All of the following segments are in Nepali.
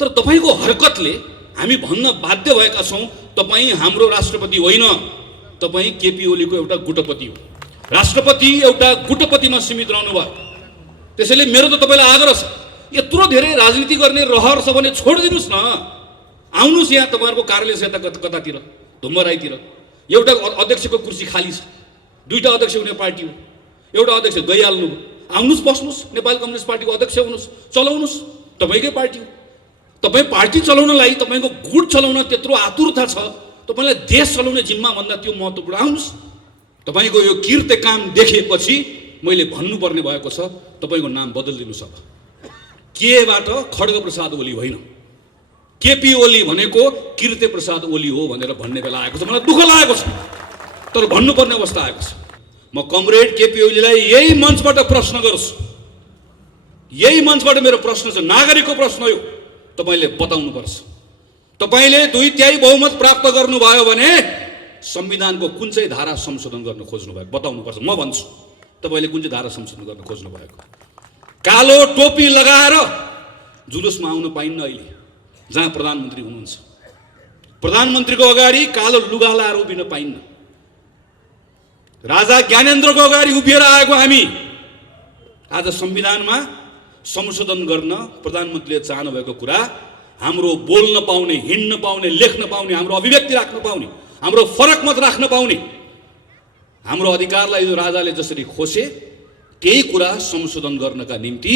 तर तपाईको हरकतले हामी भन्न बाध्य भएका छौं तपाई हाम्रो राष्ट्रपति होइन, तपाई केपी ओलीको एउटा गुटपति हो। राष्ट्रपति एउटा गुटपतिमा सीमित रहनु भयो। त्यसैले मेरो त तपाईलाई आग्रह छ, यत्रो धेरै राजनीति गर्ने रहर छ भने छोडिदिनुस् न। आउनुस् यहाँ तपाईहरुको कार्यालय छ यता कतातिर धुम्बराईतिर, एउटा अध्यक्षको कुर्सी खाली छ, दुईटा अध्यक्ष हुने पार्टी हो, एउटा अध्यक्ष गइहाल्नु, आउनुस् बस्नुस्, नेपाली कम्युनिस्ट पार्टीको अध्यक्ष हुनुस्, चलाउनुस्, तपाईकै पार्टी हो। तपाई पार्टी चलाउनलाई तपाईको गुट चलाउन त्यत्रो आतुरता छ, तपाईलाई देश चलाउने जिम्मा भन्दा त्यो महत्त्वपूर्ण। आउनुस्, तपाईको यो कीर्ति काम देखेपछि मैले भन्नुपर्ने भएको छ, तपाईको नाम बदलिदिनुस्। अब केबाट खड्गप्रसाद ओली होइन, केपी ओली भनेको कीर्ति प्रसाद ओली हो भनेर भन्ने बेला आएको छ। मलाई दुःख लागेको छ, तर भन्नुपर्ने अवस्था आएको छ। म कमरेड केपी ओलीलाई यही मञ्चबाट प्रश्न गर्छु, यही मञ्चबाट मेरो प्रश्न छ, नागरिकको प्रश्न हो, तपाईले बताउनु पर्छ। तपाईले 2/3 बहुमत प्राप्त गर्नुभयो भने संविधानको कुन चाहिँ धारा संशोधन गर्न खोज्नु भएको बताउनु पर्छ। म भन्छु तपाईले कुन चाहिँ धारा संशोधन गर्न खोज्नु भएको। कालो टोपी लगाएर जुलुसमा आउन पाइन्न। अहिले जहाँ प्रधानमन्त्री हुनुहुन्छ, प्रधानमन्त्रीको अगाडि कालो लुगा लाएर उभिन पाइन्न। राजा ज्ञानेन्द्रको अगाडि उभिएर आएको हामी आज संविधानमा संशोधन गर्न प्रधानमन्त्रीले चाहनु भएको कुरा, हाम्रो बोल्न पाउने, हिँड्न पाउने, लेख्न पाउने, हाम्रो अभिव्यक्ति राख्न पाउने, हाम्रो फरक मत राख्न पाउने, हाम्रो अधिकारलाई जो राजाले जसरी खोसे त्यही कुरा संशोधन गर्नका निम्ति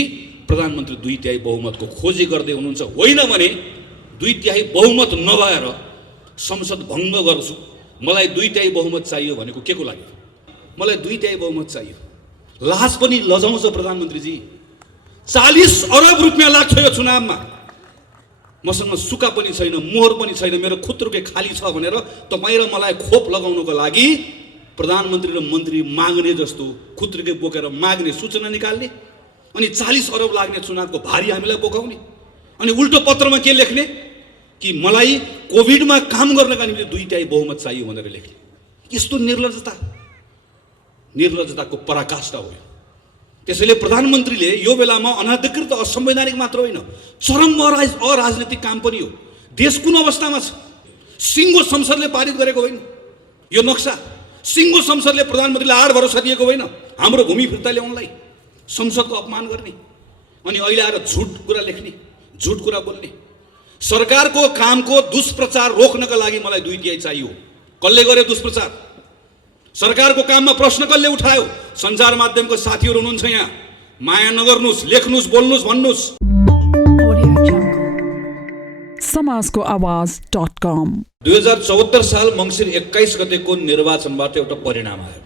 प्रधानमन्त्री 2/3 बहुमतको खोजी गर्दै हुनुहुन्छ। होइन भने 2/3 बहुमत नभएर संसद भङ्ग गर्छु, मलाई 2/3 बहुमत चाहियो भनेको के को लागि? मलाई 2/3 बहुमत चाहियो। लाज पनि लजाउँछ प्रधानमन्त्रीजी। 40 अरब रुपियाँ लाग्छ यो चुनावमा, मसँग सुका पनि छैन, मोहर पनि छैन, मेरो खुत्रुके खाली छ भनेर तपाईँ र मलाई खोप लगाउनको लागि प्रधानमन्त्री र मन्त्री माग्ने जस्तो खुत्रुके बोकेर माग्ने, सूचना निकाल्ने, अनि 40 अरब लाग्ने चुनावको भारी हामीलाई बोकाउने, अनि उल्टो पत्रमा के लेख्ने कि मलाई कोभिडमा काम गर्नका निम्ति 2/3 बहुमत चाहियो भनेर लेख्ने। यस्तो निर्लज्जताको पराकाष्ठा हो। त्यसैले प्रधानमन्त्रीले यो बेलामा अनाधिकृत, असंवैधानिक मात्र होइन, चरम अराजनीतिक काम पनि हो। देश कुन अवस्थामा छ? सिङ्गो संसदले पारित गरेको होइन यो नक्सा, सिङ्गो संसदले प्रधानमन्त्रीले आड भरोसा दिएको होइन हाम्रो भूमि फिर्ता ल्याउनलाई, संसदको अपमान गर्ने, अनि अहिले आएर झुट कुरा लेख्ने, झुट कुरा बोल्ने। सरकारको कामको दुष्प्रचार रोक्नका लागि मलाई 2/3 चाहियो। कसले गर्यो दुष्प्रचार? सरकारको काममा प्रश्न कसले उठायो? सञ्चार माध्यमको साथीहरू हुनुहुन्छ यहाँ, माया नगर्नुस्, लेख्नुस्, बोल्नुस्, भन्नुस्। समाजको आवाज.com 2074 साल मङ्सिर 21 गतेको निर्वाचनबाट एउटा परिणाम आयो।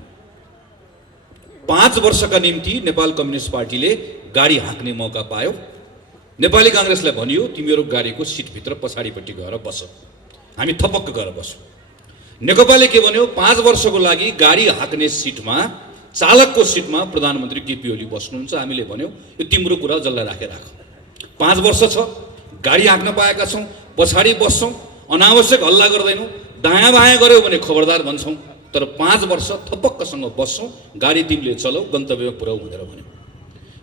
5 वर्षका निम्ति नेपाल कम्युनिस्ट पार्टीले गाडी हाँक्ने मौका पायो। नेपाली कांग्रेसलाई भनियो तिमीहरू गाडीको सिटभित्र पछाडिपट्टि गएर बस, हामी थपक्क गएर बसौँ। नेकपाले के भन्यो? 5 वर्षको लागि गाडी हाँक्ने सिटमा, चालकको सिटमा प्रधानमन्त्री केपी ओली बस्नुहुन्छ। हामीले भन्यो यो तिम्रो कुरा जसलाई राखेर राख, 5 वर्ष छ, गाडी हाँक्न पाएका छौँ, पछाडि बस्छौँ, अनावश्यक हल्ला गर्दैनौँ, दायाँ बायाँ गऱ्यौ भने खबरदार भन्छौँ, तर 5 वर्ष थपक्कसँग बस्छौँ, गाडी तिमीले चलाऊ, गन्तव्यमा पुर्याऊ भनेर भन्यो।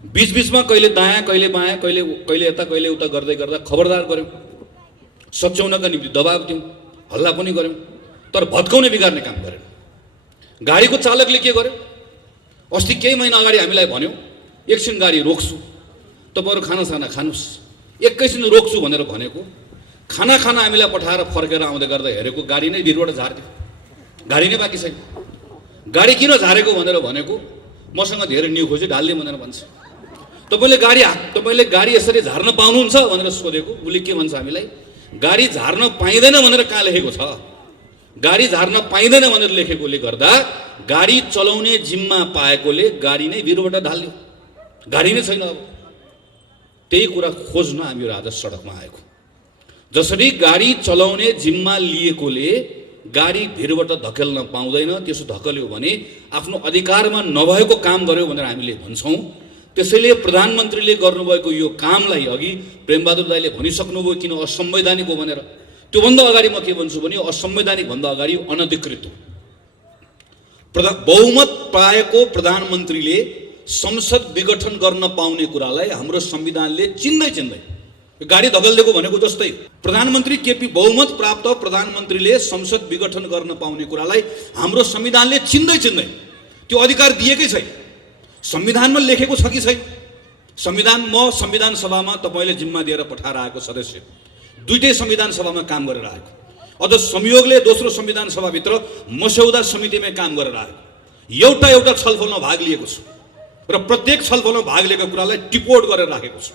बीचबीचमा कहिले दायाँ कहिले बायाँ, कहिले यता कहिले उता गर्दै गर्दा खबरदार गऱ्यौँ, सच्याउनका निम्ति दबाब दियौँ, हल्ला पनि गऱ्यौँ, तर भत्काउने बिगार्ने काम गरेन। गाडीको चालकले के गर्यो? अस्ति केही महिना अगाडि हामीलाई भन्यो एकछिन गाडी रोक्छु, तपाईँहरू खानासाना खानुहोस्, एकैछिन रोक्छु भनेर भनेको, खाना हामीलाई पठाएर फर्केर आउँदै गर्दा हेरेको गाडी नै भिरबाट झारिदियो, गाडी नै बाँकी छैन। गाडी किन झारेको भनेर भनेको, मसँग धेरै न्यु खोजी ढाल्ने भनेर भन्छ। तपाईँले गाडी यसरी झार्न पाउनुहुन्छ भनेर सोधेको, उसले के भन्छ हामीलाई? गाडी झार्न पाइँदैन भनेर कहाँ लेखेको छ? गाडी झार्न पाइँदैन भनेर लेखेकोले गर्दा गाडी चलाउने जिम्मा पाएकोले गाडी नै भिरबाट ढाल्यो, गाडी नै छैन। अब त्यही कुरा खोज्न हामीहरू आज सडकमा आएको। जसरी गाडी चलाउने जिम्मा लिएकोले गाडी भिरबाट धकेल्न पाउँदैन, त्यसो धकेल्यो भने आफ्नो अधिकारमा नभएको काम गर्यो भनेर हामीले भन्छौँ। त्यसैले प्रधानमन्त्रीले गर्नुभएको यो कामलाई अघि प्रेमबहादुर दाइले भनिसक्नुभयो किन असंवैधानिक हो भनेर। त्योभन्दा अगाडि म के भन्छु भने असंवैधानिक भन्दा अगाडि अनधिकृत हो। बहुमत पाएको प्रधानमन्त्रीले संसद विघटन गर्न पाउने कुरालाई हाम्रो संविधानले चिन्दै गाडी धगल्दिएको भनेको जस्तै प्रधानमन्त्री केपी बहुमत प्राप्त प्रधानमन्त्रीले संसद विघटन गर्न पाउने कुरालाई हाम्रो संविधानले चिन्दै त्यो अधिकार दिएकै छैन। संविधानमा लेखेको छ कि छैन? म संविधान सभामा तपाईले जिम्मा दिएर पठाएर आएको सदस्य, दुईटै संविधान सभामा काम गरेर आएको, अझ संयोगले दोस्रो संविधान सभाभित्र मस्यौदा समितिमै काम गरेर आएको, एउटा छलफलमा भाग लिएको छु र प्रत्येक छलफलमा भाग लिएको कुरालाई टिपोट गरेर राखेको छु।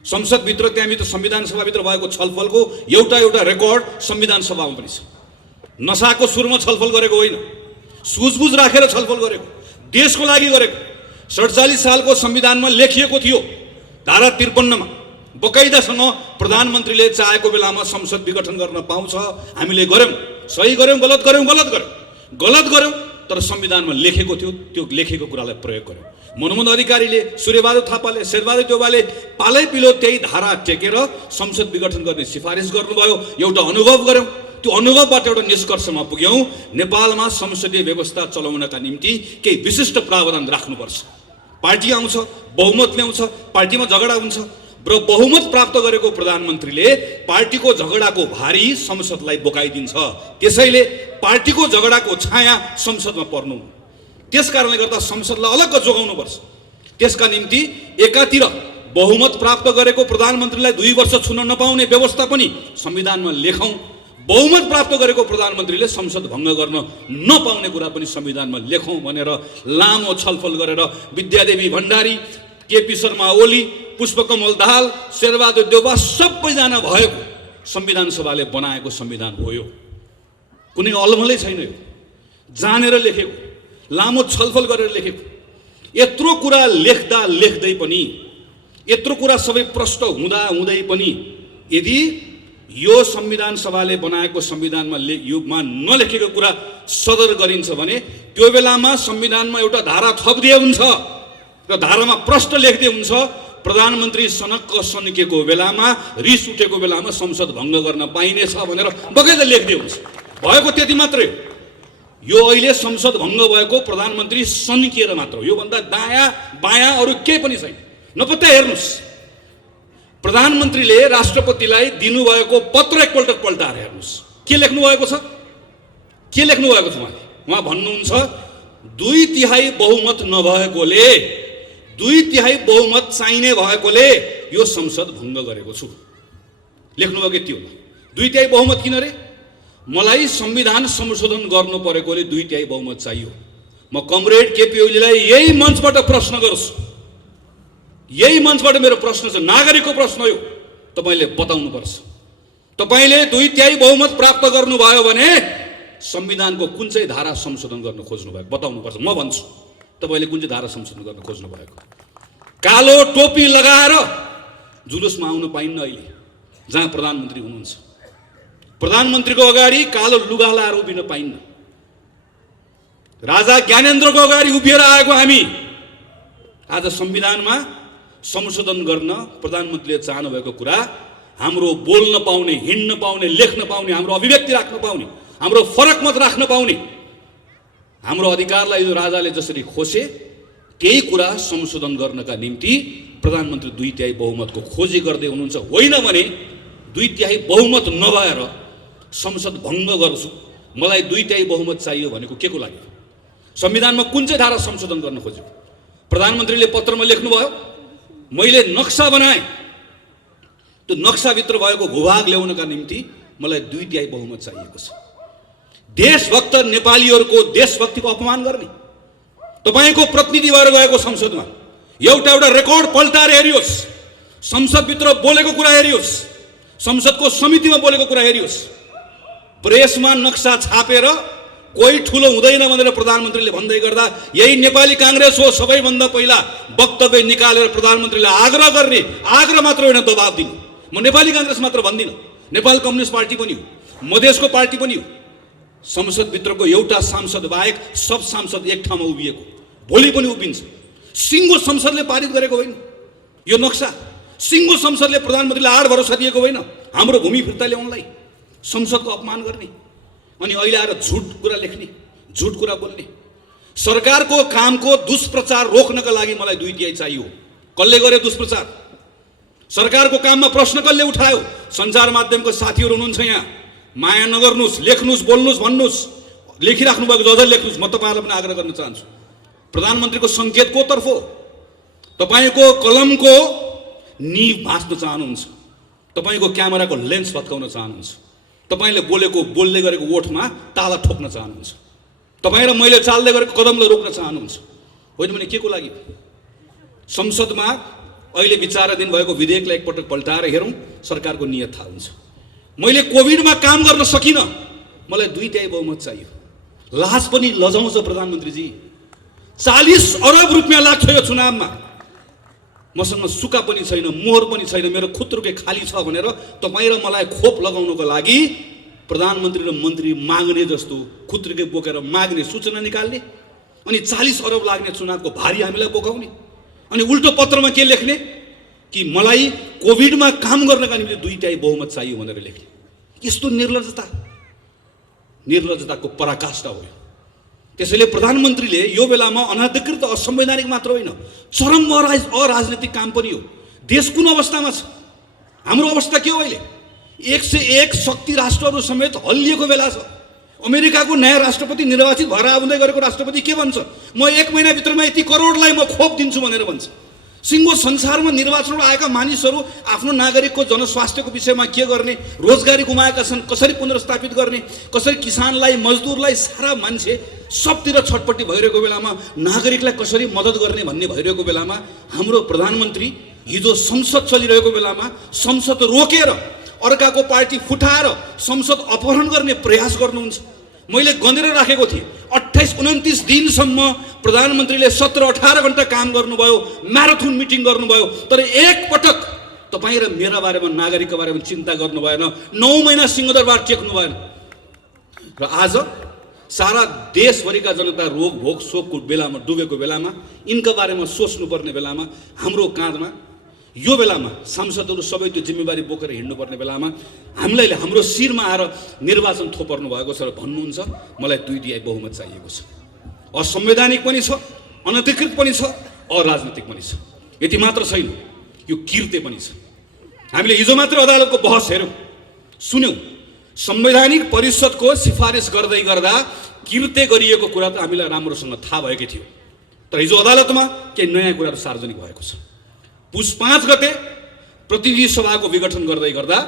संसदभित्र त्यहाँभित्र संविधान सभाभित्र भएको छलफलको एउटा रेकर्ड संविधान सभामा पनि छ। नसाको सुरमा छलफल गरेको होइन, सुझबुझ राखेर छलफल गरेको, देशको लागि गरेको। 47 सालको संविधानमा लेखिएको थियो धारा 53मा बकाइदासँग प्रधानमन्त्रीले चाहेको बेलामा संसद विघटन गर्न पाउँछ। हामीले गर्यौं, सही गर्यौं, गलत गर्यौं, तर संविधानमा लेखेको थियो, त्यो लेखेको कुरालाई प्रयोग गर्यौं। मनमोहन अधिकारीले, सूर्यबहादुर थापाले, शेरबहादुर देउवाले पालै पिलो त्यही धारा टेकेर संसद विघटन गर्ने सिफारिस गर्नुभयो। एउटा अनुभव गर्यौं, त्यो अनुभवबाट एउटा निष्कर्षमा पुग्यौं, नेपालमा संसदीय व्यवस्था चलाउनका निम्ति केही विशिष्ट प्रावधान राख्नुपर्छ। पार्टी आउँछ, बहुमत ल्याउँछ, पार्टीमा झगडा हुन्छ र बहुमत प्राप्त गरेको प्रधानमन्त्रीले पार्टीको झगडाको भारी संसदलाई बोकाइदिन्छ। त्यसैले पार्टीको झगडाको छाया संसदमा पर्नु, त्यसकारणले गर्दा संसदलाई अलग्ग जोगाउनुपर्छ। त्यसका निम्ति एकातिर बहुमत प्राप्त गरेको प्रधानमन्त्रीलाई 2 वर्ष छुन नपाउने व्यवस्था पनि संविधानमा लेखौं, बहुमत प्राप्त गरेको प्रधानमन्त्रीले संसद भङ्ग गर्न नपाउने कुरा पनि संविधानमा लेखौं भनेर लामो छलफल गरेर विद्यादेवी भण्डारी, केपी शर्मा ओली, पुष्पकमल दाहाल, शेरबहादुर देउवा सबैजना भएको संविधान सभाले बनाएको संविधान हो। यो कुनै अलमलै छैन, यो जानेर लेखेको, लामो छलफल गरेर लेखेको। यत्रो कुरा लेख्दै पनि, यत्रो कुरा सबै प्रष्ट हुँदै पनि यदि यो संविधान सभाले बनाएको संविधानमा युगमा नलेखेको कुरा सदर गरिन्छ भने त्यो बेलामा संविधानमा एउटा धारा थपिदिए हुन्छ र धारामा प्रष्ट लेख्दै हुन्छ, प्रधानमन्त्री सनक्क सन्किएको बेलामा, रिस उठेको बेलामा संसद भङ्ग गर्न पाइनेछ भनेर बगैँचा लेख्दै हुन्छ। भएको त्यति मात्रै हो। यो अहिले संसद भङ्ग भएको प्रधानमन्त्री सन्किएर मात्र हो। योभन्दा दायाँ बायाँ अरू केही पनि छैन। नपत्ता हेर्नुहोस्, प्रधानमन्त्रीले राष्ट्रपतिलाई दिनुभएको पत्र एकपल्ट पल्टाएर हेर्नुहोस्, के लेख्नु भएको छ? उहाँ भन्नुहुन्छ 2/3 बहुमत नभएकोले, 2/3 बहुमत चाहिने भएकोले यो संसद भङ्ग गरेको छु। लेख्नुभएको यति होला। 2/3 बहुमत किन रे? मलाई संविधान संशोधन गर्नु परेकोले 2/3 बहुमत चाहियो। म कमरेड केपी ओलीलाई यही मञ्चबाट प्रश्न गर्छु, यही मञ्चबाट मेरो प्रश्न छ, नागरिकको प्रश्न हो, तपाईले बताउनुपर्छ। तपाईले 2/3 बहुमत प्राप्त गर्नुभयो भने संविधानको कुन चाहिँ धारा संशोधन गर्न खोज्नु भएको बताउनुपर्छ। म भन्छु तपाईले कुन चाहिँ धारा संशोधन गर्न खोज्नु भएको। कालो टोपी लगाएर जुलुसमा आउन पाइन्न अहिले जहाँ प्रधानमन्त्री हुनुहुन्छ। प्रधानमन्त्रीको अगाडि कालो लुगा लाएर उभिन पाइन्न। राजा ज्ञानेन्द्रको अगाडि उभिएर आएको हामी आज संविधानमा संशोधन गर्न प्रधानमन्त्रीले चाहनु भएको कुरा, हाम्रो बोल्न पाउने, हिँड्न पाउने, लेख्न पाउने, हाम्रो अभिव्यक्ति राख्न पाउने, हाम्रो फरक मत राख्न पाउने, हाम्रो अधिकारलाई यो राजाले जसरी खोसे त्यही कुरा संशोधन गर्नका निम्ति प्रधानमन्त्री 2/3 बहुमतको खोजी गर्दै हुनुहुन्छ। होइन भने 2/3 बहुमत नभएर संसद भङ्ग गर्छु, मलाई 2/3 बहुमत चाहियो भनेको के को लागि? संविधानमा कुन चाहिँ धारा संशोधन गर्न खोजेको? प्रधानमन्त्रीले पत्रमा लेख्नुभयो, मैले नक्सा बनाएँ, त्यो नक्साभित्र भएको भूभाग ल्याउनका निम्ति मलाई 2/3 बहुमत चाहिएको छ। देशभक्त नेपालीहरूको देशभक्तिको अपमान गर्ने, तपाईको प्रतिनिधि भएर गएको संसदमा एउटा रेकर्ड पल्टाएर हेरियोस्, संसदभित्र बोलेको कुरा हेरियोस्, संसदको समितिमा बोलेको कुरा हेरियोस्। प्रेसमा नक्सा छापेर कोही ठुलो हुँदैन भनेर प्रधानमन्त्रीले भन्दै गर्दा यही नेपाली कांग्रेस हो सबैभन्दा पहिला वक्तव्य निकालेर प्रधानमन्त्रीले आग्रह गर्ने, आग्रह मात्र होइन दबाब दिने। म नेपाली कांग्रेस मात्र भन्दिनँ, नेपाल कम्युनिस्ट पार्टी पनि हो, मधेसको पार्टी पनि हो। संसदभित्रको एउटा सांसद बाहेक सब सांसद एक ठाउँमा उभिएको, भोलि पनि उभिन्छ। सिङ्गो संसदले पारित गरेको होइन यो नक्सा, सिङ्गो संसदले प्रधानमन्त्रीले आड भरोसा दिएको होइन हाम्रो भूमि फिर्ता ल्याउनलाई। संसदको अपमान गर्ने अनि अहिले आएर झुट कुरा लेख्ने, झुट कुरा बोल्ने। सरकारको कामको दुष्प्रचार रोक्नका लागि मलाई 2/3 चाहियो। कसले गर्यो दुष्प्रचार? सरकारको काममा प्रश्न कसले उठायो? सञ्चार माध्यमको साथीहरू हुनुहुन्छ यहाँ। माया नगर्नुहोस्, लेख्नुहोस्, बोल्नुहोस्, भन्नुहोस्, लेखिराख्नु भएको जसले लेख्नुहोस्। म तपाईँहरूलाई पनि आग्रह गर्न चाहन्छु, प्रधानमन्त्रीको सङ्केत को तर्फ हो? तपाईँको कलमको निभ भाँच्न चाहनुहुन्छ, तपाईँको क्यामेराको लेन्स भत्काउन चाहनुहुन्छ, तपाईँले बोल्दै गरेको ओठमा ताला ठोक्न चाहनुहुन्छ, तपाईँ र मैले चाल्दै गरेको कदमलाई रोक्न चाहनुहुन्छ। होइन भने के को लागि? संसदमा अहिले विचाराधीन भएको विधेयकलाई एकपटक पल्टाएर हेरौँ, सरकारको नियत थाहा हुन्छ। मैले कोभिडमा काम गर्न सकिनँ, मलाई 2/3 बहुमत चाहियो। लाज पनि लजाउँछ प्रधानमन्त्रीजी। 40 अरब रुपियाँ लाग्छ यो चुनावमा। मसँग सुका पनि छैन, मोहर पनि छैन, मेरो खुत्रुके खाली छ भनेर तपाईँ र मलाई खोप लगाउनको लागि प्रधानमन्त्री र मन्त्री माग्ने जस्तो खुत्रुके बोकेर माग्ने, सूचना निकाल्ने, अनि 40 अरब लाग्ने चुनावको भारी हामीलाई बोकाउने, अनि उल्टो पत्रमा के लेख्ने कि मलाई कोभिडमा काम गर्नका निम्ति 2/3 बहुमत चाहियो भनेर लेख्ने। यस्तो निर्लज्जताको पराकाष्ठा हो। त्यसैले प्रधानमन्त्रीले यो बेलामा अनधिकृत, असंवैधानिक मात्र होइन, चरम अराजनीतिक काम पनि हो। देश कुन अवस्थामा छ? हाम्रो अवस्था के हो? अहिले 101 शक्ति राष्ट्रहरू समेत हल्लिएको बेला छ। अमेरिकाको नयाँ राष्ट्रपति निर्वाचित भएर आउँदै गरेको राष्ट्रपति के भन्छ? म 1 महिनाभित्रमा यति करोडलाई म खोप दिन्छु भनेर भन्छ। सिङ्गो संसारमा निर्वाचनबाट आएका मानिसहरू आफ्नो नागरिकको जनस्वास्थ्यको विषयमा के गर्ने, रोजगारी गुमाएका छन्, कसरी पुनर्स्थापित गर्ने, कसरी किसानलाई, मजदुरलाई, सारा मान्छे सबतिर छटपट्टि भइरहेको बेलामा नागरिकलाई कसरी मद्दत गर्ने भन्ने भइरहेको बेलामा हाम्रो प्रधानमन्त्री हिजो संसद चलिरहेको बेलामा संसद रोकेर अर्काको पार्टी फुटाएर संसद अपहरण गर्ने प्रयास गर्नुहुन्छ। मैले गनेर राखेको थिएँ, 28-29 दिनसम्म प्रधानमन्त्रीले 17-18 घण्टा काम गर्नुभयो, म्याराथन मिटिङ गर्नुभयो, तर एकपटक तपाईँ र मेरा बारेमा, नागरिकको बारेमा चिन्ता गर्नु भएन। 9 महिना सिंहदरबार टेक्नु भएन। र आज सारा देशभरिका जनता रोग भोग शोकको बेलामा डुबेको बेलामा, यिनका बारेमा सोच्नुपर्ने बेलामा, हाम्रो काँधमा यो बेलामा सांसदहरू सबै त्यो जिम्मेवारी बोकेर हिँड्नुपर्ने बेलामा हामीलाई हाम्रो शिरमा आएर निर्वाचन थोपर्नु भएको छ र भन्नुहुन्छ मलाई 2/3 बहुमत चाहिएको छ। असंवैधानिक पनि छ, अनधिकृत पनि छ, अराजनीतिक पनि छ। यति मात्र छैन, यो किर्ते पनि छ। हामीले हिजो मात्र अदालतको बहस हेर्यौँ, सुन्यौँ। संवैधानिक परिषदको सिफारिस गर्दै गर्दा किर्ते गरिएको कुरा त हामीलाई राम्रोसँग थाहा भएकै थियो, तर हिजो अदालतमा केही नयाँ कुराहरू सार्वजनिक भएको छ। पुस 5 गते प्रतिनिधि सभाको विघटन गर्दै गर्दा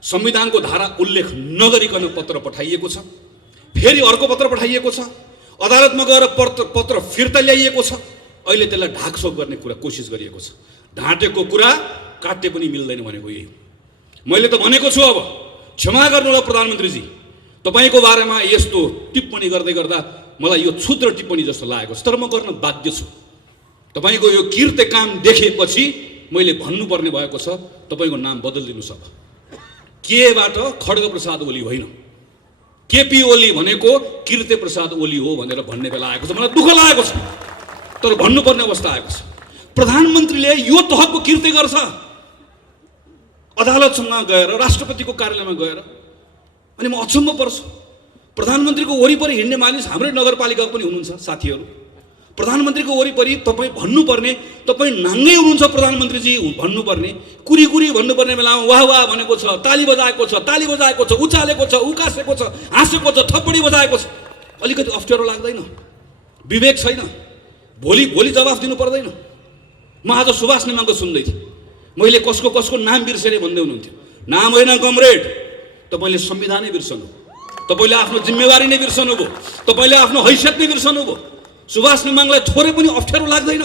संविधानको धारा उल्लेख नगरिकन पत्र पठाइएको छ, फेरि अर्को पत्र पठाइएको छ, अदालतमा गएर पत्र फिर्ता ल्याइएको छ। अहिले त्यसलाई ढाकछोप गर्ने कुरा कोसिस गरिएको छ। ढाँटेको कुरा काट्ने पनि मिल्दैन भनेको यही हो। मैले त भनेको छु, अब क्षमा गर्नुहोला प्रधानमन्त्रीजी, तपाईँको बारेमा यस्तो टिप्पणी गर्दै गर्दा मलाई यो क्षुद्र टिप्पणी जस्तो लागेको छ, तर म गर्न बाध्य छु। तपाईँको यो किर्ते काम देखेपछि मैले भन्नुपर्ने भएको छ, तपाईँको नाम बदलिदिनुहोस्। अब केबाट खड्गप्रसाद ओली होइन, केपी ओली भनेको किर्ते प्रसाद ओली हो भनेर भन्ने बेला आएको छ। मलाई दुःख लागेको छ, तर भन्नुपर्ने अवस्था आएको छ। प्रधानमन्त्रीले यो तहको किर्ते गर्छ, अदालतसँग गएर, राष्ट्रपतिको कार्यालयमा गएर। अनि म अचम्म पर्छु, प्रधानमन्त्रीको वरिपरि हिँड्ने मानिस हाम्रै नगरपालिकाको पनि हुनुहुन्छ साथीहरू। प्रधानमन्त्रीको वरिपरि तपाईँ भन्नुपर्ने, तपाईँ नाङ्गै हुनुहुन्छ प्रधानमन्त्रीजी भन्नुपर्ने, कुरी भन्नुपर्ने बेलामा वाह वाह भनेको छ, ताली बजाएको छ, उचालेको छ, उकासेको छ, हाँसेको छ, थप्पडी बजाएको छ। अलिकति अप्ठ्यारो लाग्दैन? विवेक छैन? भोलि जवाफ दिनु पर्दैन? म आज सुभाष नेमाङको सुन्दै थिएँ, मैले कसको नाम बिर्सेर भन्दै हुनुहुन्थ्यो। नाम होइन कमरेड, तपाईँले संविधानै बिर्सनु, तपाईँले आफ्नो जिम्मेवारी नै बिर्सनु भयो, तपाईँले आफ्नो हैसियत नै बिर्सनु भयो। सुभाष नेमाङलाई थोरै पनि अप्ठ्यारो लाग्दैन?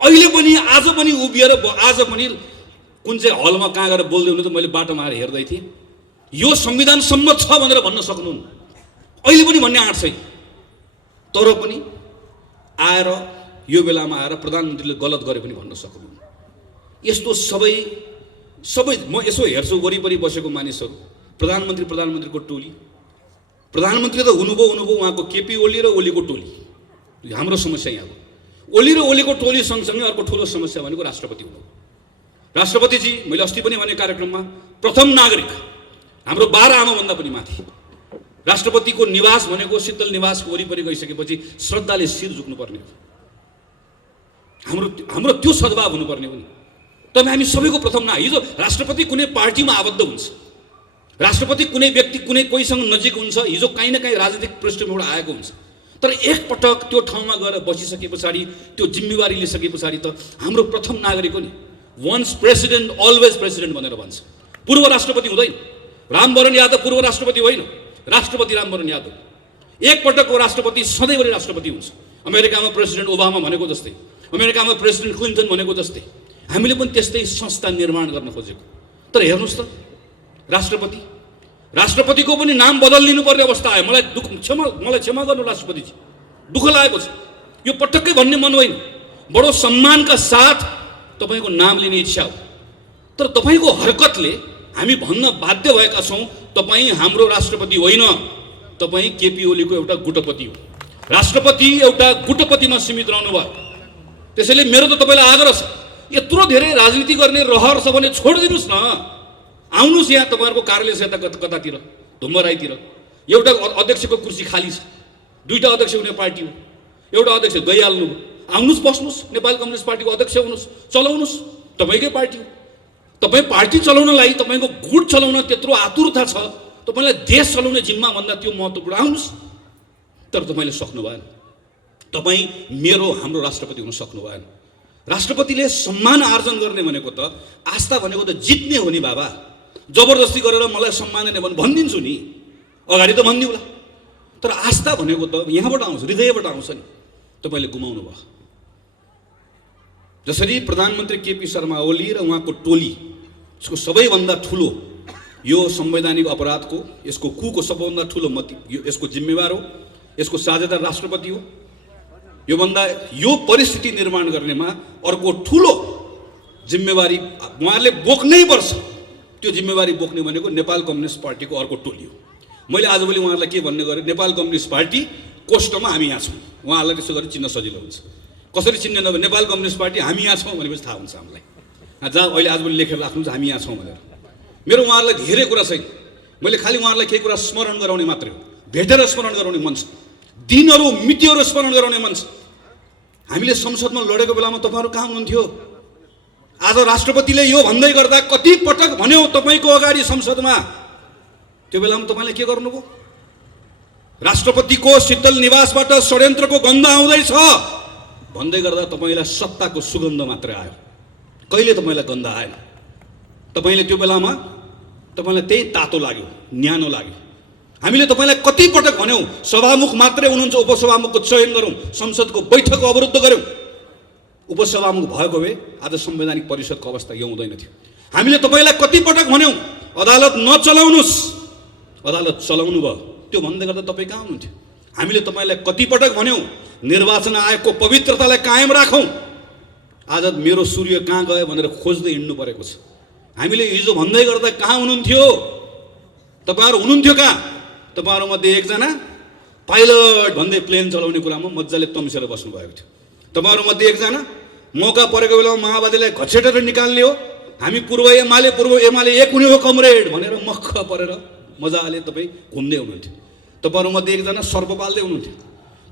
अहिले पनि, आज पनि उभिएर, आज पनि कुन चाहिँ हलमा कहाँ गएर बोल्दै हुनु त मैले बाटोमा आएर हेर्दै थिएँ। यो संविधान सम्मत छ भनेर भन्न सक्नुहुन्न, अहिले पनि भन्ने आँट छैन। तर पनि आएर यो बेलामा आएर प्रधानमन्त्रीले गलत गरे पनि भन्न सक्नुहुन्न। यस्तो सबै म यसो हेर्छु वरिपरि बसेको मानिसहरू, प्रधानमन्त्रीको टोली, प्रधानमन्त्री त हुनुभयो उहाँको केपी ओली र ओलीको टोली। हाम्रो समस्या यहाँ हो। ओली र ओलीको टोली सँगसँगै अर्को ठुलो समस्या भनेको राष्ट्रपति हुनु। राष्ट्रपतिजी, मैले अस्ति पनि भने कार्यक्रममा, प्रथम नागरिक, हाम्रो 12 आमाभन्दा पनि माथि। राष्ट्रपतिको निवास भनेको शीतल निवासको वरिपरि गइसकेपछि श्रद्धाले शिर झुक्नुपर्ने हो। हाम्रो त्यो सद्भाव हुनुपर्ने हो नि। तपाईँ हामी सबैको प्रथम हिजो राष्ट्रपति कुनै पार्टीमा आबद्ध हुन्छ, राष्ट्रपति कुनै व्यक्ति कुनै कोहीसँग नजिक हुन्छ, हिजो काहीँ न काहीँ राजनीतिक पृष्ठभूमिबाट आएको हुन्छ। तर एकपटक त्यो ठाउँमा गएर बसिसके पछाडि त्यो जिम्मेवारी लिइसके पछाडि त हाम्रो प्रथम नागरिक हो नि। वन्स प्रेसिडेन्ट अलवेज प्रेसिडेन्ट भनेर भन्छ। पूर्व राष्ट्रपति हुँदैन। रामवरण यादव पूर्व राष्ट्रपति होइन, राष्ट्रपति रामवरण यादव। एकपटकको राष्ट्रपति सधैँभरि राष्ट्रपति हुन्छ। अमेरिकामा प्रेसिडेन्ट ओबामा भनेको जस्तै, अमेरिकामा प्रेसिडेन्ट क्लिन्टन भनेको जस्तै हामीले पनि त्यस्तै संस्था निर्माण गर्न खोजेको। तर हेर्नुहोस् त राष्ट्रपतिको पनि नाम बदलिनु पर्ने अवस्था आयो। मलाई क्षमा गर्नु राष्ट्रपतिजी, दुःख लागेको छ। यो पटक्कै भन्ने मन होइन। बडो सम्मानका साथ तपाईँको नाम लिने इच्छा हो। तर तपाईँको हरकतले हामी भन्न बाध्य भएका छौँ, तपाईँ हाम्रो राष्ट्रपति होइन, तपाईँ केपी ओलीको एउटा गुटपति हो। राष्ट्रपति एउटा गुटपतिमा सीमित रहनु भयो। त्यसैले मेरो त तपाईँलाई आग्रह छ, यत्रो धेरै राजनीति गर्ने रहर छ भने छोडिदिनुहोस् न। आउनुहोस् यहाँ तपाईँहरूको कार्यालय छ यता कतातिर धुम्बराईतिर, एउटा अध्यक्षको कुर्सी खाली छ, दुईवटा अध्यक्ष हुने पार्टी हो, एउटा अध्यक्ष गइहाल्नु, आउनुहोस् बस्नुहोस्, नेपाली कम्युनिस्ट पार्टीको अध्यक्ष हुनुहोस्, चलाउनुहोस्, तपाईँकै पार्टी हो। तपाईँ पार्टी चलाउनलाई, तपाईँको गुट चलाउन त्यत्रो आतुरता छ, तपाईँलाई देश चलाउने जिम्मा भन्दा त्यो महत्त्वपूर्ण, आउनुहोस्। तर तपाईँले सक्नु भएन। तपाईँ हाम्रो राष्ट्रपति हुन सक्नु भएन। राष्ट्रपतिले सम्मान आर्जन गर्ने भनेको त, आस्था भनेको त जित्ने हो नि बाबा। जबरजस्ती गरेर मलाई सम्मान दिने भनिदिन्छु नि, अगाडि त भनिदिउँला। तर आस्था भनेको त यहाँबाट आउँछ, हृदयबाट आउँछ नि। तपाईँले गुमाउनु भयो। जसरी प्रधानमन्त्री केपी शर्मा ओली र उहाँको टोली, यसको सबैभन्दा ठुलो यो संवैधानिक अपराधको, यसको कुको सबैभन्दा ठुलो यसको जिम्मेवार हो, यसको साझेदार राष्ट्रपति हो। यो परिस्थिति निर्माण गर्नेमा अर्को ठुलो जिम्मेवारी उहाँले बोक्नै पर्छ। त्यो जिम्मेवारी बोक्ने भनेको नेपाल कम्युनिस्ट पार्टीको अर्को टोली हो। मैले आजभोलि उहाँहरूलाई के भन्ने गरेँ, नेपाल कम्युनिस्ट पार्टी कोष्टमा हामी यहाँ छौँ। उहाँहरूलाई त्यसो गरी चिन्न सजिलो हुन्छ। कसरी चिन्ने नभए नेपाल कम्युनिस्ट पार्टी हामी यहाँ छौँ भनेपछि थाहा हुन्छ हामीलाई। जहाँ अहिले आजभोलि लेखेर राख्नुहुन्छ हामी यहाँ छौँ भनेर। मेरो उहाँहरूलाई धेरै कुरा छैन, मैले खालि उहाँहरूलाई केही कुरा स्मरण गराउने मात्रै हो। भेटेर स्मरण गराउने मन छ, दिनहरू मितिहरू स्मरण गराउने मन छ। हामीले संसदमा लडेको बेलामा तपाईँहरू कहाँ हुनुहुन्थ्यो? आज राष्ट्रपतिले यो भन्दै गर्दा कति पटक भन्यो तपाईँको अगाडि संसदमा, त्यो बेलामा तपाईँले के गर्नुभयो? राष्ट्रपतिको शीतल निवासबाट षड्यन्त्रको गन्ध आउँदैछ भन्दै गर्दा तपाईँलाई सत्ताको सुगन्ध मात्रै आयो, कहिले तपाईँलाई गन्ध आएन। तपाईँले त्यो बेलामा तपाईँलाई त्यही तातो लाग्यो, न्यानो लाग्यो। हामीले तपाईँलाई कति पटक भन्यौँ सभामुख मात्रै हुनुहुन्छ, उपसभामुखको चयन गरौँ, संसदको बैठक अवरुद्ध गरौँ। उपसभामुख भएको भए आज संवैधानिक परिषदको अवस्था यो हुँदैन थियो। हामीले तपाईँलाई कति पटक भन्यौँ अदालत नचलाउनुहोस्, अदालत चलाउनु भयो। त्यो भन्दै गर्दा तपाईँ कहाँ हुनुहुन्थ्यो? हामीले तपाईँलाई कति पटक भन्यौँ निर्वाचन आयोगको पवित्रतालाई कायम राखौँ। आज मेरो सूर्य कहाँ गयो भनेर खोज्दै हिँड्नु परेको छ। हामीले हिजो भन्दै गर्दा कहाँ हुनुहुन्थ्यो? तपाईँहरू हुनुहुन्थ्यो कहाँ? तपाईँहरूमध्ये एकजना पाइलट भन्दै प्लेन चलाउने कुरामा मजाले तम्सेर बस्नुभएको थियो। तपाईँहरूमध्ये एकजना मौका परेको बेलामा माओवादीलाई घचेटेर निकाल्ने हो, हामी पूर्व एमाले एक हुने हो कमरेड भनेर मक्ख परेर मजाले तपाईँ घुम्दै हुनुहुन्थ्यो। तपाईँहरूमध्ये एकजना सर्प पाल्दै हुनुहुन्थ्यो।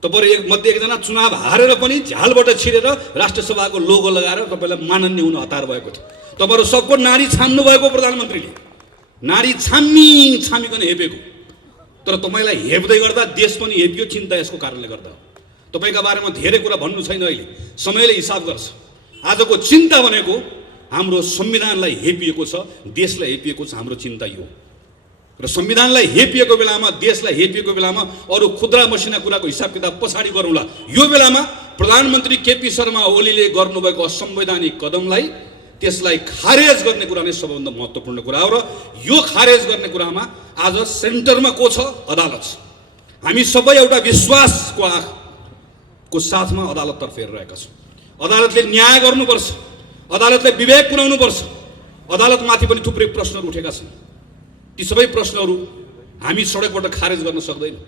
तपाईँहरूमध्ये एकजना चुनाव हारेर पनि झ्यालबाट छिरेर राष्ट्रसभाको लोगो लगाएर तपाईँलाई माननीय हुन हतार भएको थियो। तपाईँहरू सबको नाडी छाम्नु भएको प्रधानमन्त्रीले, नाडी छामिकन हेपेको। तर तपाईँलाई हेप्दै गर्दा देश पनि हेपियो, चिन्ता यसको कारणले गर्दा। तपाईँका बारेमा धेरै कुरा भन्नु छैन, अहिले समयले हिसाब गर्छ। आजको चिन्ता भनेको हाम्रो संविधानलाई हेपिएको छ, देशलाई हेपिएको छ, हाम्रो चिन्ता यो। र संविधानलाई हेपिएको बेलामा, देशलाई हेपिएको बेलामा अरू खुद्रा मसिना कुराको हिसाब किताब पछाडि गरौँला। यो बेलामा प्रधानमन्त्री केपी शर्मा ओलीले गर्नुभएको असंवैधानिक कदमलाई, त्यसलाई खारेज गर्ने कुरा नै सबभन्दा महत्त्वपूर्ण कुरा हो। र यो खारेज गर्ने कुरामा आज सेन्टरमा को छ? अदालत छ। हामी सबै एउटा विश्वासको आँखको साथमा अदालततर्फ हेरिरहेका छौँ। अदालतले न्याय गर्नुपर्छ, अदालतले विवेक पुर्याउनुपर्छ। अदालतमाथि पनि थुप्रै प्रश्नहरू उठेका छन्। ती सबै प्रश्नहरू हामी सडकबाट खारेज गर्न सक्दैनौँ।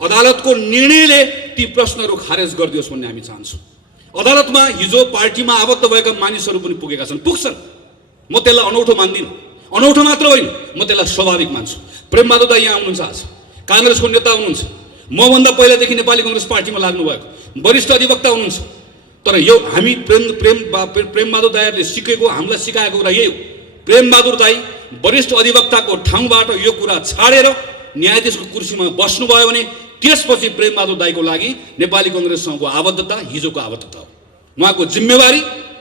अदालतको निर्णयले ती प्रश्नहरू खारेज गरिदियोस् भन्ने हामी चाहन्छौँ। अदालतमा हिजो पार्टीमा आबद्ध भएका मानिसहरू पनि पुगेका छन्, पुग्छन्। म त्यसलाई अनौठो मान्दिनँ, अनौठो मात्र होइन, म त्यसलाई स्वाभाविक मान्छु। प्रेमबहादुर दाइ यहाँ हुनुहुन्छ, आज काङ्ग्रेसको नेता हुनुहुन्छ, मभन्दा पहिलादेखि नेपाली कङ्ग्रेस पार्टीमा लाग्नु भएको वरिष्ठ अधिवक्ता हुनुहुन्छ। तर यो हामी प्रेमबहादुर दाईहरूले सिकेको, हामीलाई सिकाएको कुरा यही हो। प्रेमबहादुर दाई वरिष्ठ अधिवक्ताको ठाउँबाट यो कुरा छाडेर न्यायाधीशको कुर्सीमा बस्नुभयो भने त्यसपछि प्रेमबहादुर दाईको लागि नेपाली कङ्ग्रेससँगको आबद्धता हिजोको आबद्धता हो। उहाँको जिम्मेवारी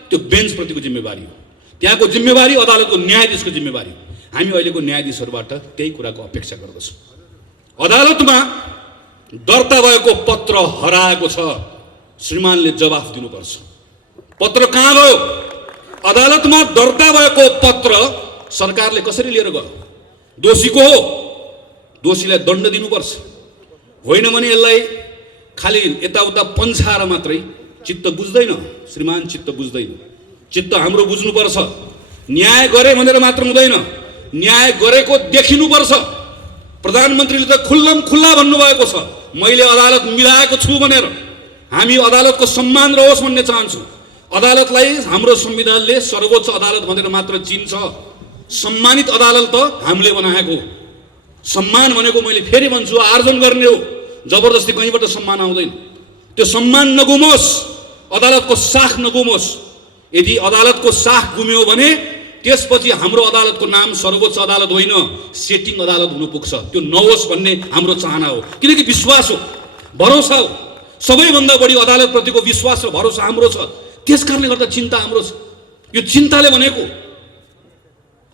त्यो बेन्चप्रतिको जिम्मेवारी हो, त्यहाँको जिम्मेवारी अदालतको न्यायाधीशको जिम्मेवारी हो। हामी अहिलेको न्यायाधीशहरूबाट त्यही कुराको अपेक्षा गर्दछौँ। अदालतमा दर्ता भएको पत्र हराएको छ, श्रीमानले जवाफ दिनुपर्छ। पत्र कहाँ गयो? अदालतमा दर्ता भएको पत्र सरकारले कसरी लिएर गयो? दोषीको हो, दोषीलाई दण्ड दिनुपर्छ। होइन भने यसलाई खालि यताउता पन्छाएर मात्रै चित्त बुझ्दैन श्रीमान, चित्त बुझ्दैन। चित्त हाम्रो बुझ्नुपर्छ। न्याय गरे भनेर मात्र हुँदैन, न्याय गरेको देखिनुपर्छ। प्रधानमन्त्रीले त खुल्लम खुल्ला भन्नुभएको छ, मैले अदालत मिलाएको छु भनेर। हामी अदालतको सम्मान रहोस् भन्ने चाहन्छौँ। अदालतलाई हाम्रो संविधानले सर्वोच्च अदालत भनेर मात्र चिन्छ। सम्मानित अदालत त हामीले बनाएको। सम्मान भनेको मैले फेरि भन्छु आर्जन गर्ने हो, जबरजस्ती कहीँबाट सम्मान आउँदैन। त्यो सम्मान नगुमोस्, अदालतको साख नगुमोस्। यदि अदालतको साख गुम्यो भने त्यसपछि हाम्रो अदालतको नाम सर्वोच्च अदालत होइन, सेटिङ अदालत हुनु पुग्छ। त्यो नहोस् भन्ने हाम्रो चाहना हो, किनकि विश्वास हो, भरोसा हो। सबैभन्दा बढी अदालतप्रतिको विश्वास र भरोसा हाम्रो छ। त्यसकारणले गर्दा चिन्ता हाम्रो छ। यो चिन्ताले भनेको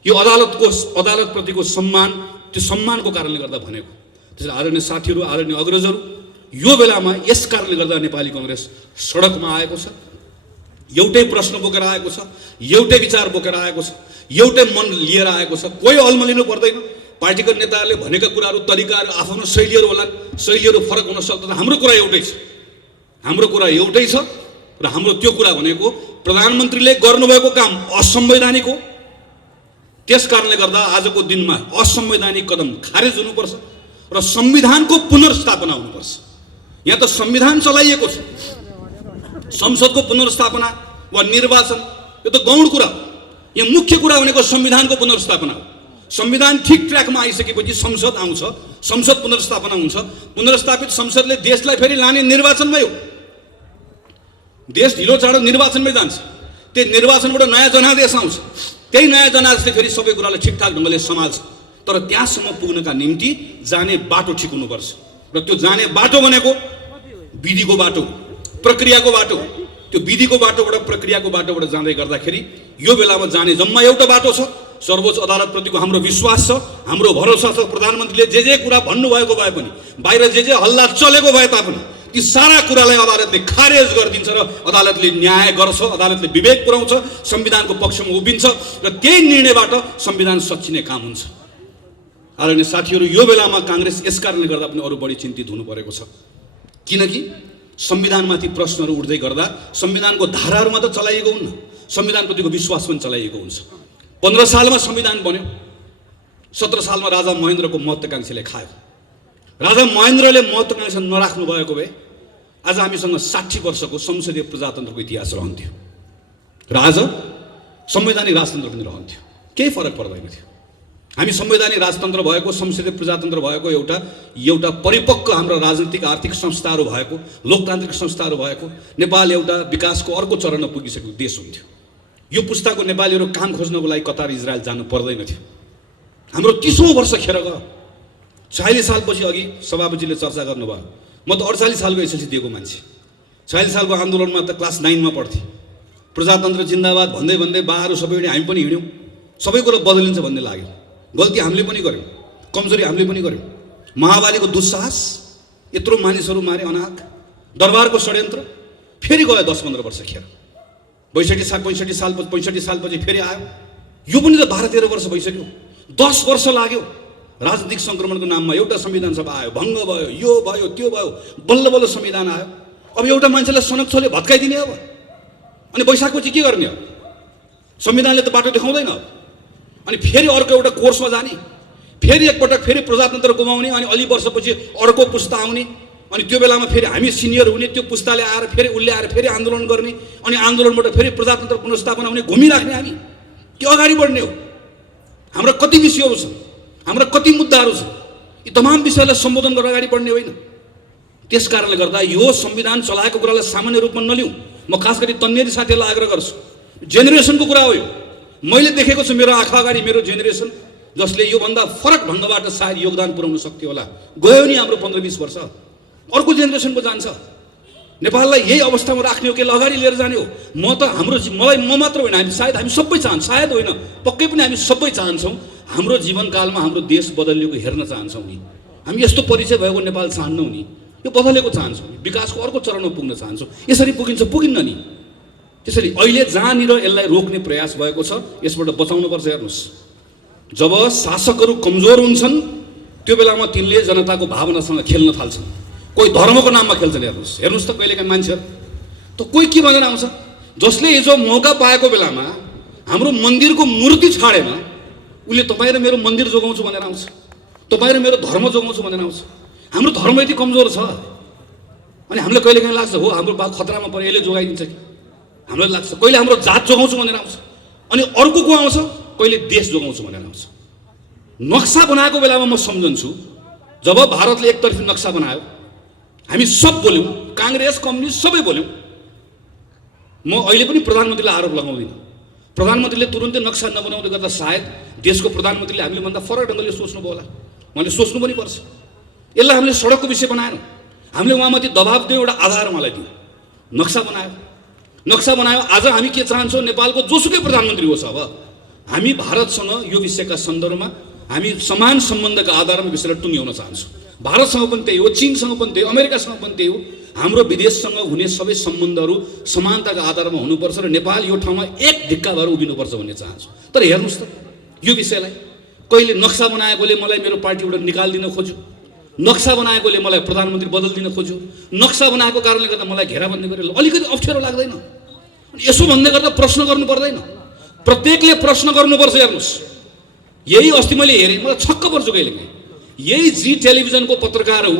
यो अदालतप्रतिको सम्मान, त्यो सम्मानको कारणले गर्दा भनेको। त्यसैले आदरणीय साथीहरू, आदरणीय अग्रजहरू, यो बेलामा यस कारणले गर्दा नेपाली कङ्ग्रेस सडकमा आएको छ। एउटै प्रश्न बोकेर आएको छ, एउटै विचार बोकेर आएको छ, एउटै मन लिएर आएको छ। कोही अल्मलिनु पर्दैन। पार्टीका नेताहरूले भनेका कुराहरू, तरिकाहरू, आफ्नो शैलीहरू होलान्, शैलीहरू फरक हुन सक्दैन। हाम्रो कुरा एउटै छ, हाम्रो कुरा एउटै छ। र हाम्रो त्यो कुरा भनेको प्रधानमन्त्रीले गर्नुभएको काम असंवैधानिक हो। त्यस कारणले गर्दा आजको दिनमा असंवैधानिक कदम खारेज हुनुपर्छ र संविधानको पुनर्स्थापना हुनुपर्छ। यहाँ त संविधान चलाइएको छ, संसदको पुनर्स्थापना वा निर्वाचन यो त गौण कुरा हो। यहाँ मुख्य कुरा भनेको संविधानको पुनर्स्थापना हो। संविधान ठिक ट्र्याकमा आइसकेपछि संसद आउँछ, संसद पुनर्स्थापना हुन्छ। पुनर्स्थापित संसदले देशलाई फेरि लाने निर्वाचनमै हो। देश ढिलो चाँडो निर्वाचनमै जान्छ। त्यो निर्वाचनबाट नयाँ जनादेश आउँछ। त्यही नयाँ जनादेशले फेरि सबै कुरालाई ठिकठाक ढङ्गले सम्हाल्छ। तर त्यहाँसम्म पुग्नका निम्ति जाने बाटो ठिक हुनुपर्छ। र त्यो जाने बाटो भनेको विधिको बाटो, प्रक्रियाको बाटो। त्यो विधिको बाटोबाट, प्रक्रियाको बाटोबाट जाँदै गर्दाखेरि यो बेलामा जाने जम्मा एउटा बाटो छ। सर्वोच्च अदालतप्रतिको हाम्रो विश्वास छ, हाम्रो भरोसा छ। प्रधानमन्त्रीले जे कुरा भन्नुभएको भए पनि, बाहिर जे हल्ला चलेको भए तापनि ती सारा कुरालाई अदालतले खारेज गरिदिन्छ र अदालतले न्याय गर्छ, अदालतले विवेक पुर्याउँछ, संविधानको पक्षमा उभिन्छ र त्यही निर्णयबाट संविधान सच्चिने काम हुन्छ। आदरणीय साथीहरू, यो बेलामा काङ्ग्रेस यस कारणले गर्दा पनि अरू बढी चिन्तित हुनु परेको छ। किनकि संविधानमाथि प्रश्नहरू उठ्दै गर्दा संविधानको धाराहरू मात्र चलाइएको हुन्न, संविधानप्रतिको विश्वास पनि चलाइएको हुन्छ। 15 सालमा संविधान बन्यो, 17 सालमा राजा महेन्द्रको महत्त्वाकांक्षीले खायो। राजा महेन्द्रले महत्त्वाकांक्षा नराख्नु भएको भए आज हामीसँग 60 वर्षको संसदीय प्रजातन्त्रको इतिहास रहन्थ्यो र आज संवैधानिक राजतन्त्र पनि रहन्थ्यो। केही फरक पर्दैन थियो। हामी संवैधानिक राजतन्त्र भएको, संसदीय प्रजातन्त्र भएको, एउटा परिपक्व हाम्रो राजनीतिक आर्थिक संस्थाहरू भएको, लोकतान्त्रिक संस्थाहरू भएको नेपाल एउटा विकासको अर्को चरणमा पुगिसकेको देश हुन्थ्यो। यो पुस्ताको नेपालीहरू काम खोज्नको लागि कतार, इजरायल जानु पर्दैन थियो। हाम्रो 30औं वर्ष खेर गयो। 46 सालपछि अघि सभापतिले चर्चा गर्नुभयो, म त 48 सालको एसएलसी दिएको मान्छे। 46 सालको आन्दोलनमा त क्लास 9 मा पढ्थेँ। प्रजातन्त्र जिन्दाबाद भन्दै भन्दै बाहरू सबै हामी पनि हिँड्यौँ। सबै कुरो बदलिन्छ भन्ने लाग्यो। गल्ती हामीले पनि गर्यौँ, कमजोरी हामीले पनि गर्यौँ। महाबालीको दुस्साहस, यत्रो मानिसहरू मारे अनाथ, दरबारको षड्यन्त्र फेरि गयो 10-15 वर्ष खेर। 65 सालपछि फेरि आयो। यो पनि त 12-13 वर्ष भइसक्यो। 10 वर्ष लाग्यो। राजनीतिक सङ्क्रमणको नाममा एउटा संविधान सभा आयो, भङ्ग भयो, यो भयो, त्यो भयो, बल्ल बल्ल संविधान आयो। अब एउटा मान्छेलाई सनकछोले भत्काइदिने अब, अनि वैशाखपछि के गर्ने अब? संविधानले त बाटो देखाउँदैन अब। अनि फेरि अर्को एउटा कोर्समा जाने, फेरि एकपटक फेरि प्रजातन्त्र गुमाउने, अनि अलि वर्षपछि अर्को पुस्ता आउने, अनि त्यो बेलामा फेरि हामी सिनियर हुने, त्यो पुस्ताले आएर फेरि उसले आएर फेरि आन्दोलन गर्ने, अनि आन्दोलनबाट फेरि प्रजातन्त्र पुनर्स्थापना हुने, घुमिराख्ने हामी। के अगाडि बढ्ने हो? हाम्रा कति विषयहरू छन्, हाम्रा कति मुद्दाहरू छन्, यी तमाम विषयलाई सम्बोधन गरेर अगाडि बढ्ने होइन। त्यस कारणले गर्दा यो संविधान चलाएको कुरालाई सामान्य रूपमा नलिउँ। म खास गरी तन्नेरी साथीहरूलाई आग्रह गर्छु, जेनेरेसनको कुरा हो यो। मैले देखेको छु मेरो आँखा अगाडि मेरो जेनेरेसन जसले योभन्दा फरक ढङ्गबाट सायद योगदान पुर्याउन सक्थ्यो होला, गयो नि हाम्रो 15-20 वर्ष। अर्को जेनेरेसनको जान्छ। नेपाललाई यही अवस्थामा राख्ने हो कि अगाडि लिएर जाने हो? म मात्र होइन, हामी सबै चाहन्छौँ, सायद होइन पक्कै पनि हामी सबै चाहन्छौँ हाम्रो जीवनकालमा हाम्रो देश बदलिएको हेर्न चाहन्छौँ नि। हामी यस्तो परिचय भएको नेपाल चाहन्नौँ नि, यो बदलेको चाहन्छौँ, विकासको अर्को चरणमा पुग्न चाहन्छौँ। यसरी पुगिन्न नि। त्यसरी अहिले जहाँनिर यसलाई रोक्ने प्रयास भएको छ यसबाट बचाउनुपर्छ। हेर्नुहोस्, जब शासकहरू कमजोर हुन्छन् त्यो बेलामा तिनले जनताको भावनासँग खेल्न थाल्छन्, कोही धर्मको नाममा खेल्छन्। हेर्नुहोस् त कहिलेकाहीँ मान्छेहरू त कोही के भनेर आउँछ, जसले हिजो मौका पाएको बेलामा हाम्रो मन्दिरको मूर्ति छाडेमा उसले तपाईँ र मेरो मन्दिर जोगाउँछु भनेर आउँछ, तपाईँ र मेरो धर्म जोगाउँछु भनेर आउँछ। हाम्रो धर्म यति कमजोर छ अनि हामीलाई कहिलेकाहीँ लाग्छ हो हाम्रो बा खतरामा परे यसले जोगाइदिन्छ कि, हामीलाई लाग्छ कहिले हाम्रो जात जोगाउँछु भनेर आउँछ, अनि अर्को को आउँछ कहिले देश जोगाउँछु भनेर आउँछ। नक्सा बनाएको बेलामा म सम्झन्छु जब भारतले एकतर्फी नक्सा बनायो हामी सब बोल्यौँ, काङ्ग्रेस कम्युनिस्ट सबै बोल्यौँ। म अहिले पनि प्रधानमन्त्रीलाई आरोप लगाउँदिनँ, प्रधानमन्त्रीले तुरुन्तै नक्सा नबनाउँदै गर्दा सायद देशको प्रधानमन्त्रीले हामीले भन्दा फरक ढङ्गले सोच्नुभयो होला, उहाँले सोच्नु पनि पर्छ। यसलाई हामीले सडकको विषय बनाएनौँ, हामीले उहाँमाथि दबाब दियौँ, एउटा आधार मलाई दियौँ, नक्सा बनायो। आज हामी के चाहन्छौँ, नेपालको जोसुकै प्रधानमन्त्री होस्, अब हामी भारतसँग यो विषयका सन्दर्भमा हामी समान सम्बन्धका आधारमा विषयलाई टुङ्ग्याउन चाहन्छौँ। भारतसँग पनि त्यही हो, चीनसँग पनि त्यही हो, अमेरिकासँग पनि त्यही हो। हाम्रो विदेशसँग हुने सबै सम्बन्धहरू समानताका आधारमा हुनुपर्छ र नेपाल यो ठाउँमा एक ढिक्का भएर उभिनुपर्छ भन्ने चाहन्छु। तर हेर्नुहोस् त यो विषयलाई कहिले नक्सा बनाएकोले मलाई मेरो पार्टीबाट निकालिदिन खोज्यो, नक्सा बनाएकोले मलाई प्रधानमन्त्री बदलिदिन खोज्यो, नक्सा बनाएको कारणले गर्दा मलाई घेराबन्दी गरेर अलिकति अप्ठ्यारो लाग्दैन? यसो भन्दै गर्दा प्रश्न गर्नु पर्दैन, प्रत्येकले प्रश्न गर्नुपर्छ। हेर्नुहोस्, यही अस्ति मैले हेरेँ, मलाई छक्क पर्छु कहिलेकाहीँ, यही जी टेलिभिजनको पत्रकार हो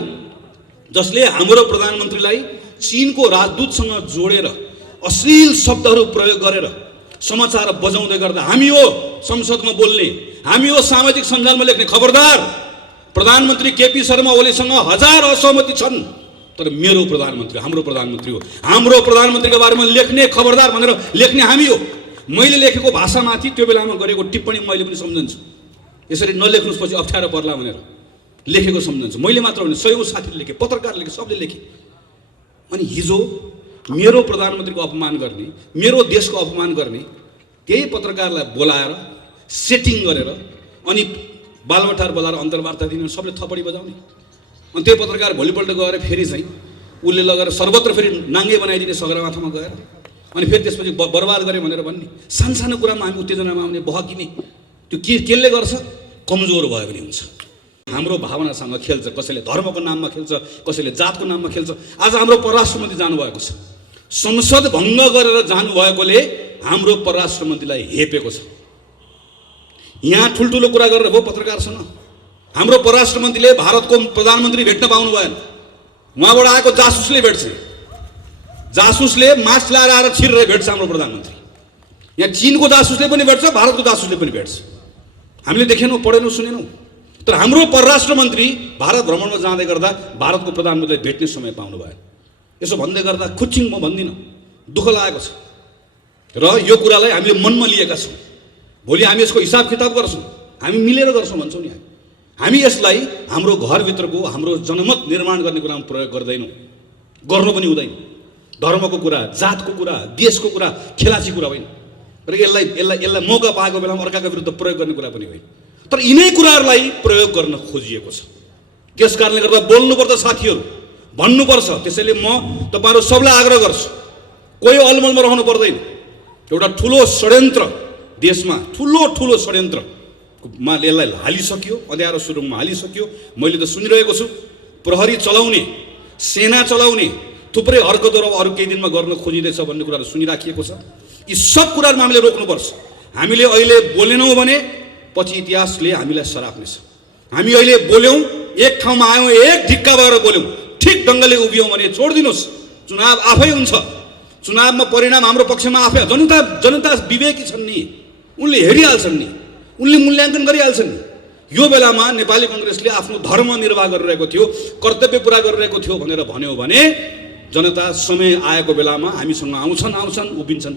जसले हाम्रो प्रधानमन्त्रीलाई चीनको राजदूतसँग जोडेर अश्लील शब्दहरू प्रयोग गरेर समाचार बजाउँदै गर्दा हामी हो संसदमा बोल्ने, हामी हो सामाजिक सञ्जालमा लेख्ने, खबरदार प्रधानमन्त्री केपी शर्मा ओलीसँग 1000 असहमति छन् तर मेरो प्रधानमन्त्री हाम्रो प्रधानमन्त्री हो, हाम्रो प्रधानमन्त्रीको बारेमा लेख्ने खबरदार भनेर लेख्ने हामी हो। मैले लेखेको भाषामाथि त्यो बेलामा गरेको टिप्पणी मैले पनि सम्झन्छु, यसरी नलेख्नुहोस् पछि अप्ठ्यारो पर्ला भनेर लेखेको सम्झन्छु। मैले मात्र होइन, सयौँ साथीले लेखे, पत्रकार लेखे, सबले लेखे। अनि हिजो मेरो प्रधानमन्त्रीको अपमान गर्ने, मेरो देशको अपमान गर्ने त्यही पत्रकारलाई बोलाएर सेटिङ गरेर अनि बालबटार बोलाएर अन्तर्वार्ता दिने, सबले थपडी बजाउने। अनि त्यही पत्रकार भोलिपल्ट गएर फेरि चाहिँ उसले लगेर सर्वत्र फेरि नाङ्गे बनाइदिने सगरमाथामा गएर, अनि फेरि त्यसपछि बर्बाद गऱ्यो भनेर भन्ने। सानसानो कुरामा हामी उत्तेजनामा आउने, बहकिने, त्यो केले गर्छ? कमजोर भयो भने हुन्छ। हाम्रो भावनासँग खेल्छ, कसैले धर्मको नाममा खेल्छ, कसैले जातको नाममा खेल्छ। आज हाम्रो परराष्ट्र मन्त्री जानुभएको छ, संसद भङ्ग गरेर जानुभएकोले हाम्रो परराष्ट्र मन्त्रीलाई हेपेको छ। यहाँ ठुल्ठुलो कुरा गरेर भयो पत्रकारसँग, हाम्रो परराष्ट्र मन्त्रीले भारतको प्रधानमन्त्री भेट्न पाउनु भएन, उहाँबाट आएको जासुसले भेट्छ, जासुसले मास्क लगाएर आएर छिरेर भेट्छ हाम्रो प्रधानमन्त्री। यहाँ चीनको जासुसले पनि भेट्छ, भारतको जासुसले पनि भेट्छ। हामीले देखेनौँ, पढेनौँ, सुनेनौँ। तर हाम्रो परराष्ट्र मन्त्री भारत भ्रमणमा जाँदै गर्दा भारतको प्रधानमन्त्रीलाई भेट्ने समय पाउनु भएन। यसो भन्दै गर्दा खुच्चिङ म भन्दिनँ, दुःख लागेको छ र यो कुरालाई हामीले मनमा लिएका छौँ। भोलि हामी यसको हिसाब किताब गर्छौँ, हामी मिलेर गर्छौँ भन्छौँ नि। हामी यसलाई हाम्रो घरभित्रको हाम्रो जनमत निर्माण गर्ने कुरामा प्रयोग गर्दैनौँ, गर्नु पनि हुँदैन। धर्मको कुरा, जातको कुरा, देशको कुरा खेलाची कुरा होइन र यसलाई मौका पाएको बेलामा अर्काको विरुद्ध प्रयोग गर्ने कुरा पनि होइन। तर यिनै कुराहरूलाई प्रयोग गर्न खोजिएको छ। त्यस कारणले गर्दा बोल्नुपर्छ साथीहरू, भन्नुपर्छ। त्यसैले म तपाईँहरू सबलाई आग्रह गर्छु, कोही अलमलमा रहनु पर्दैन। एउटा ठुलो षड्यन्त्र देशमा, ठुलो षड्यन्त्रमा यसलाई हालिसक्यो, अँध्यारो सुरुङमा हालिसक्यो। मैले त सुनिरहेको छु, प्रहरी चलाउने, सेना चलाउने, थुप्रै हरकतहरू अरू केही दिनमा गर्न खोजिँदैछ भन्ने कुराहरू सुनिराखिएको छ। यी सब कुराहरूमा हामीले रोक्नुपर्छ। हामीले अहिले बोलेनौँ भने पछि इतिहासले हामीलाई सराप्नेछ। हामी अहिले बोल्यौँ, एक ठाउँमा आयौँ, एक ढिक्का भएर बोल्यौँ, ठिक ढङ्गले उभियौँ भने छोडिदिनुहोस्, चुनाव आफै हुन्छ। चुनावमा परिणाम हाम्रो पक्षमा आफै। जनता विवेकी छन् नि, उनले हेरिहाल्छन् नि, उनले मूल्याङ्कन गरिहाल्छन् नि। यो बेलामा नेपाली कङ्ग्रेसले आफ्नो धर्म निर्वाह गरिरहेको थियो, कर्तव्य पुरा गरिरहेको थियो भनेर भन्यो भने जनता समय आएको बेलामा हामीसँग आउँछन् उभिन्छन्।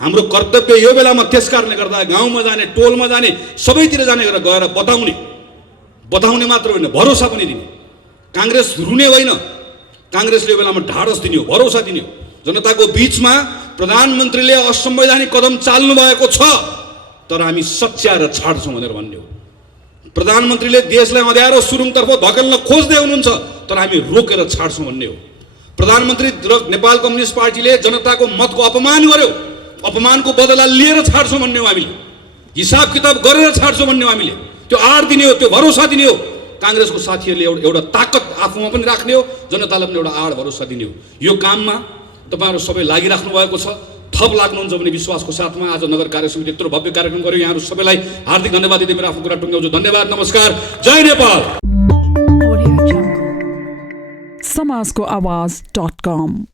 हाम्रो कर्तव्य यो बेलामा त्यस कारणले गर्दा गाउँमा जाने, टोलमा जाने, सबैतिर जाने गरेर गएर बताउने मात्र होइन, भरोसा पनि दिने। काङ्ग्रेस रुने होइन, काङ्ग्रेसले यो बेलामा ढाडस दिने हो, भरोसा दिने हो। जनताको बीचमा प्रधानमन्त्रीले असंवैधानिक कदम चाल्नु भएको छ, तर हामी सच्याएर छाड्छौँ भनेर भन्ने हो। प्रधानमन्त्रीले देशलाई अँध्यारो सुरुङतर्फ धकेल्न खोज्दै हुनुहुन्छ, तर हामी रोकेर छाड्छौँ भन्ने हो। प्रधानमन्त्री र नेपाल कम्युनिस्ट पार्टीले जनताको मतको अपमान गर्यो, अपमानको बदला लिएर छाड्छौँ भन्ने हो। हामीले हिसाब किताब गरेर छाड्छौँ भन्ने हो। हामीले त्यो आड दिने हो, त्यो भरोसा दिने हो। काङ्ग्रेसको साथीहरूले एउटा ताकत आफूमा पनि राख्ने हो, जनतालाई पनि एउटा आड भरोसा दिने हो। यो काममा तपाईँहरू सबै लागिराख्नु भएको छ, थप लाग्नुहुन्छ भन्ने विश्वासको साथमा आज नगर कार्य समिति यत्रो भव्य कार्यक्रम गर्यो। यहाँहरू सबैलाई हार्दिक धन्यवाद दिँदै मेरो आफ्नो कुरा टुङ्ग्याउँछु। धन्यवाद, नमस्कार, जय नेपाल। समाजको आवाज.com